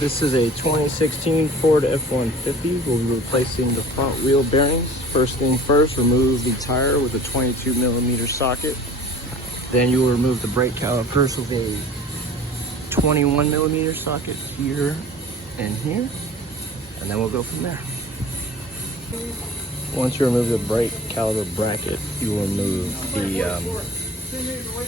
This is a 2016 Ford F150. We'll be replacing the front wheel bearings. First thing first, remove the tire with a 22mm socket. Then you will remove the brake calipers with a 21mm socket here and here. And then we'll go from there. Once you remove the brake caliper bracket, you will remove the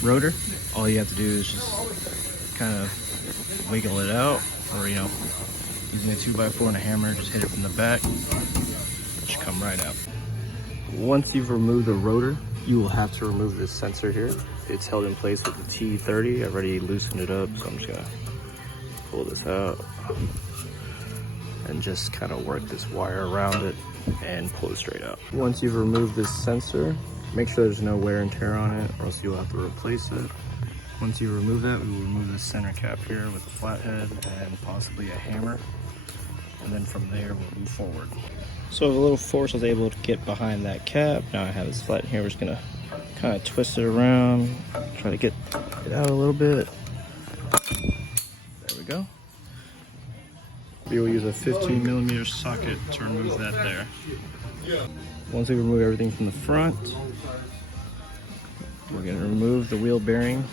rotor. All you have to do is just kind of wiggle it out, or using a 2x4 and a hammer, just hit it from the back. It should come right out. Once you've removed the rotor, you will have to remove this sensor here. It's held in place with the T30. I've already loosened it up, so I'm just gonna pull this out and just kind of work this wire around it and pull it straight out. Once you've removed this sensor, make sure there's no wear and tear on it, or else you'll have to replace it. Once you remove that, we will remove the center cap here with the flathead and possibly a hammer. And then from there, we'll move forward. So with a little force, I was able to get behind that cap. Now I have this flat here. We're just gonna kind of twist it around, try to get it out a little bit. There we go. We will use a 15mm socket to remove that there. Once we remove everything from the front, we're going to remove the wheel bearing,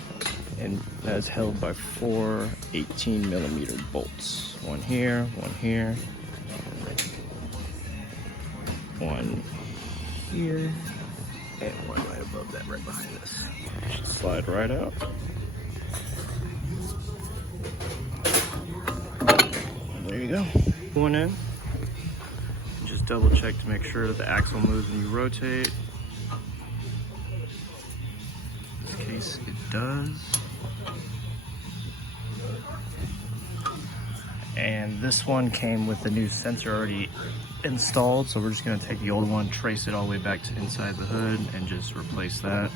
and that is held by 4 18mm bolts. One here, one here, one here, and one right above that, right behind this. It should slide right out. There you go. One in. Just double check to make sure that the axle moves when you rotate. In this case, it does. And this one came with the new sensor already installed, so we're just going to take the old one, trace it all the way back to inside the hood, and just replace that.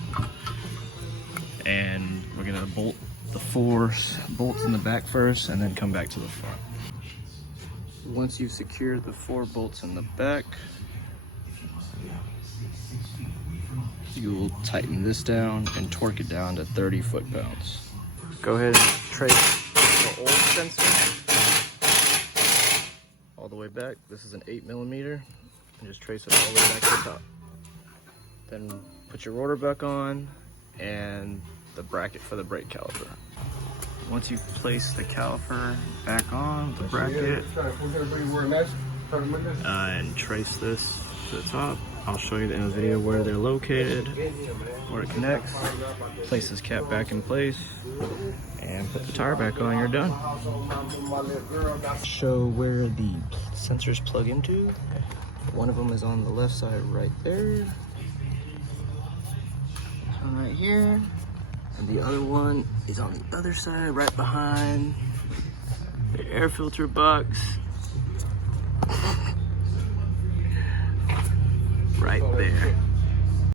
And we're going to bolt the 4 bolts in the back first, and then come back to the front. Once you've secured the 4 bolts in the back, you will tighten this down and torque it down to 30 foot-pounds. Go ahead and trace the old sensor all the way back. This is an 8mm, and just trace it all the way back to the top. Then put your rotor back on and the bracket for the brake caliper. Once you've placed the caliper back on with the bracket and trace this to the top, I'll show you in the video where they're located, where it connects. Place this cap back in place and put the tire back on, you're done. Show where the sensors plug into. One of them is on the left side right there. This one right here. And the other one is on the other side, right behind the air filter box. Right there.